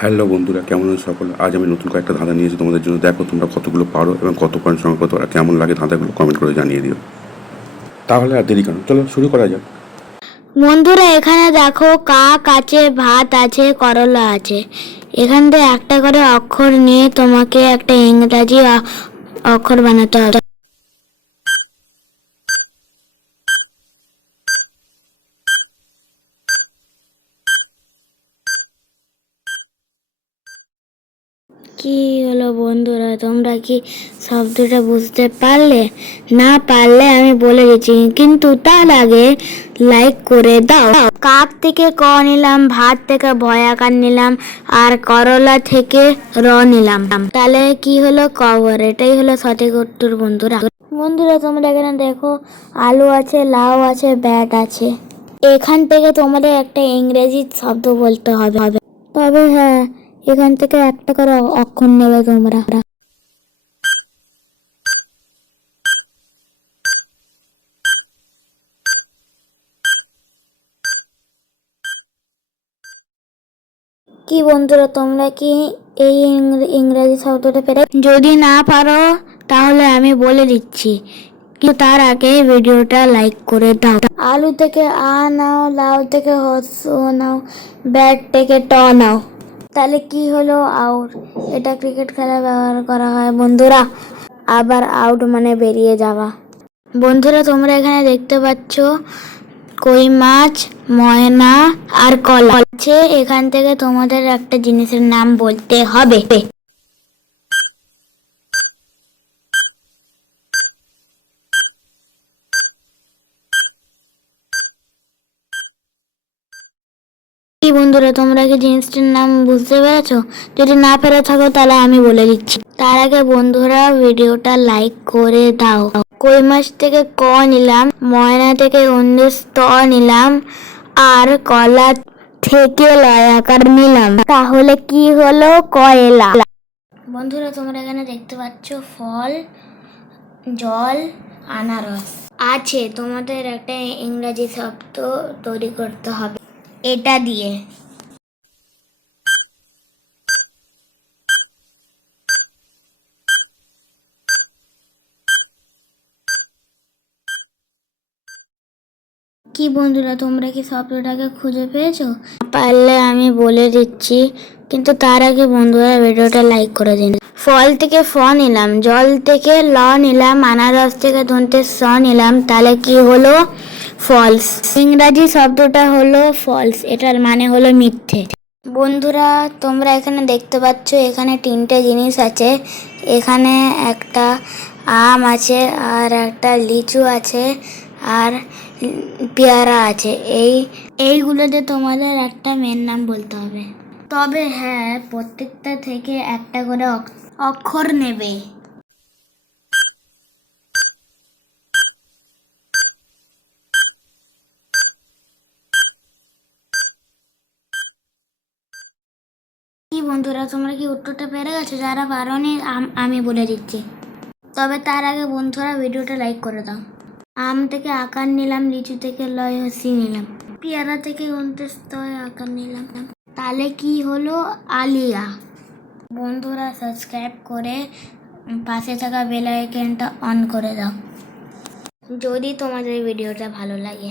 Hello বন্ধুরা, কেমন আছো সকলে? আজ আমি নতুন কয়েকটা ধাঁধা নিয়েছি তোমাদের জন্য। দেখো তোমরা কতগুলো পারো এবং কত পয়েন্ট সংগ্রহ করতে পারো। কেমন লাগে ধাঁধাগুলো কমেন্ট করে জানিয়ে দিও। তাহলে আর দেরি কেন, চলো শুরু করা যাক। বন্ধুরা, এখানে দেখো কাক আছে, ভাত আছে, করলা আছে। এখান থেকে একটা করে অক্ষর নিয়ে তোমাকে একটা ইংরাজি অক্ষর বানাতে হবে। কি হলো বন্ধুরা, তোমরা কি শব্দটা বুঝতে পারলে? না পারলে আমি বলে দিচ্ছি, কিন্তু তার আগে লাইক করে দাও। কাক থেকে ক নিলাম, ভাত থেকে ভয়াকার নিলাম, আর করলা থেকে র নিলাম। তাহলে কি হলো? কবর। এটাই হলো সঠিক উত্তর বন্ধুরা। বন্ধুরা, তোমরা এখানে দেখো আলু আছে, লাউ আছে, ব্যাট আছে। এখান থেকে তোমাদের একটা ইংরেজি শব্দ বলতে হবে। তবে হ্যাঁ, এখান থেকে একটা করে অক্ষর নেবে তোমরা। কি বন্ধুরা, তোমরা কি এই ইংরেজি শব্দটা পেরে? যদি না পারো তাহলে আমি বলে দিচ্ছি, কিন্তু তার আগে ভিডিওটা লাইক করে দাও। আলু থেকে আ নাও, লাউ থেকে হস নাও, ব্যাট থেকে ট নাও। তাহলে কি হলো? আউট। এটা ক্রিকেট খেলা ব্যবহার করা হয় বন্ধুরা। আবার আউট মানে বেরিয়ে যাওয়া। বন্ধুরা, তোমরা এখানে দেখতে পাচ্ছ কই মাছ, ময়না আর কলা আছে। এখান থেকে তোমাদের একটা জিনিসের নাম বলতে হবে। কি বন্ধুরা, তোমরা কি জিনিসটার নাম বুঝতে পেরেছো? যদি না পেরে থাকো তাহলে আমি বলে দিচ্ছি। তার আগে বন্ধুরা ভিডিওটা লাইক করে দাও। কই মাছ থেকে ক নিলাম, ময়না থেকে 19 ত নিলাম, আর কলা থেকে লয়াকার নিলাম। তাহলে কি হলো? কয়লা। বন্ধুরা, তোমরা এখানে দেখতে পাচ্ছ ফল, জল, আনারস আছে। তোমাদের একটা ইংরেজি শব্দ তৈরি করতে হবে এটা দিয়ে। কি বন্ধুরা, তোমরা কি শব্দটাকে খুঁজে পেয়েছো? পারলে আমি বলে দিচ্ছি, কিন্তু তার আগে বন্ধুরা ভিডিওটা লাইক করে দিন। ফল থেকে ফ নিলাম, জল থেকে ল নিলাম, আনারস থেকে দন্তে স নিলাম। তাহলে কি হলো? ফলস। ইংরাজি শব্দটা হলো ফলস। এটার মানে হলো মিথ্যে। বন্ধুরা, তোমরা এখানে দেখতে পাচ্ছ এখানে তিনটে জিনিস আছে। এখানে একটা আম আছে, আর একটা লিচু আছে, আর পেয়ারা আছে। এইগুলোতে তোমাদের একটা মেন নাম বলতে হবে। তবে হ্যাঁ, প্রত্যেকটা থেকে একটা করে অক্ষর নেবে। কি বন্ধুরা, তোমরা কি উত্তরটা পেরে গেছো? যারা পারোনি আমি বলে দিচ্ছি। তবে তার আগে বন্ধুরা ভিডিওটা লাইক করে দাও। আম থেকে আকার নিলাম, লিচু থেকে লয় হসি নিলাম, পেয়ারা থেকে অন্তস্তয় আকার নিলাম। তাহলে কি হলো? আলিয়া। বন্ধুরা, সাবস্ক্রাইব করে পাশে থাকা বেল আইকনটা অন করে দাও যদি তোমাদের ভিডিওটা ভালো লাগে।